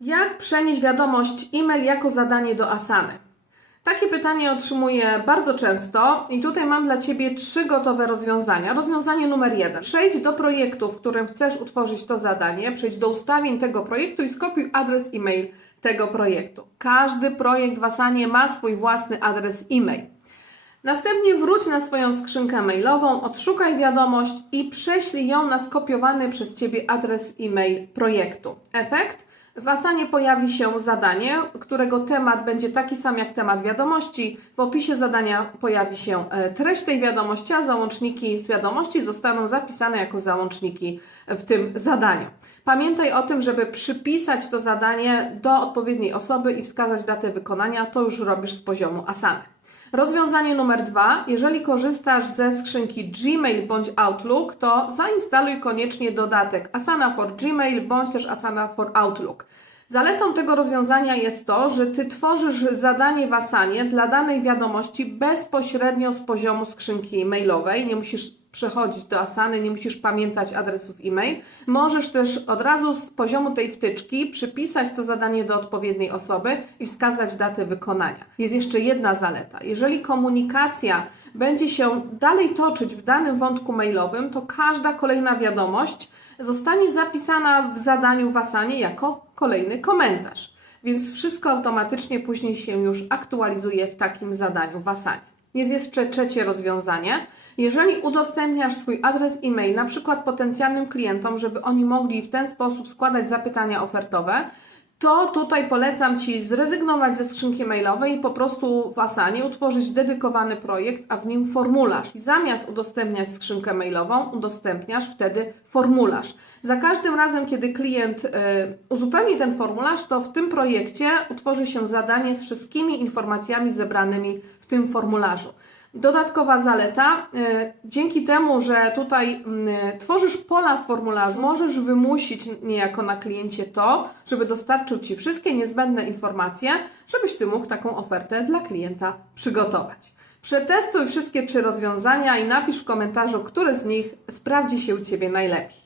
Jak przenieść wiadomość e-mail jako zadanie do Asany? Takie pytanie otrzymuję bardzo często i tutaj mam dla Ciebie trzy gotowe rozwiązania. Rozwiązanie numer jeden. Przejdź do projektu, w którym chcesz utworzyć to zadanie, przejdź do ustawień tego projektu i skopiuj adres e-mail tego projektu. Każdy projekt w Asanie ma swój własny adres e-mail. Następnie wróć na swoją skrzynkę mailową, odszukaj wiadomość i prześlij ją na skopiowany przez Ciebie adres e-mail projektu. Efekt? W Asanie pojawi się zadanie, którego temat będzie taki sam jak temat wiadomości. W opisie zadania pojawi się e, treść tej wiadomości, a załączniki z wiadomości zostaną zapisane jako załączniki w tym zadaniu. Pamiętaj o tym, żeby przypisać to zadanie do odpowiedniej osoby i wskazać datę wykonania. To już robisz z poziomu Asany. Rozwiązanie numer dwa. Jeżeli korzystasz ze skrzynki Gmail bądź Outlook, to zainstaluj koniecznie dodatek Asana for Gmail bądź też Asana for Outlook. Zaletą tego rozwiązania jest to, że Ty tworzysz zadanie w Asanie dla danej wiadomości bezpośrednio z poziomu skrzynki mailowej. Nie musisz przechodzić do Asany, nie musisz pamiętać adresów e-mail. Możesz też od razu z poziomu tej wtyczki przypisać to zadanie do odpowiedniej osoby i wskazać datę wykonania. Jest jeszcze jedna zaleta. Jeżeli komunikacja będzie się dalej toczyć w danym wątku mailowym, to każda kolejna wiadomość zostanie zapisana w zadaniu w Asanie jako kolejny komentarz. Więc wszystko automatycznie później się już aktualizuje w takim zadaniu w Asanie. Jest jeszcze trzecie rozwiązanie. Jeżeli udostępniasz swój adres e-mail na przykład potencjalnym klientom, żeby oni mogli w ten sposób składać zapytania ofertowe, to tutaj polecam Ci zrezygnować ze skrzynki mailowej i po prostu w Asanie utworzyć dedykowany projekt, a w nim formularz. I zamiast udostępniać skrzynkę mailową, udostępniasz wtedy formularz. Za każdym razem, kiedy klient y, uzupełni ten formularz, to w tym projekcie utworzy się zadanie z wszystkimi informacjami zebranymi w tym formularzu. Dodatkowa zaleta, y, dzięki temu, że tutaj y, tworzysz pola w formularzu, możesz wymusić niejako na kliencie to, żeby dostarczył Ci wszystkie niezbędne informacje, żebyś Ty mógł taką ofertę dla klienta przygotować. Przetestuj wszystkie trzy rozwiązania i napisz w komentarzu, które z nich sprawdzi się u Ciebie najlepiej.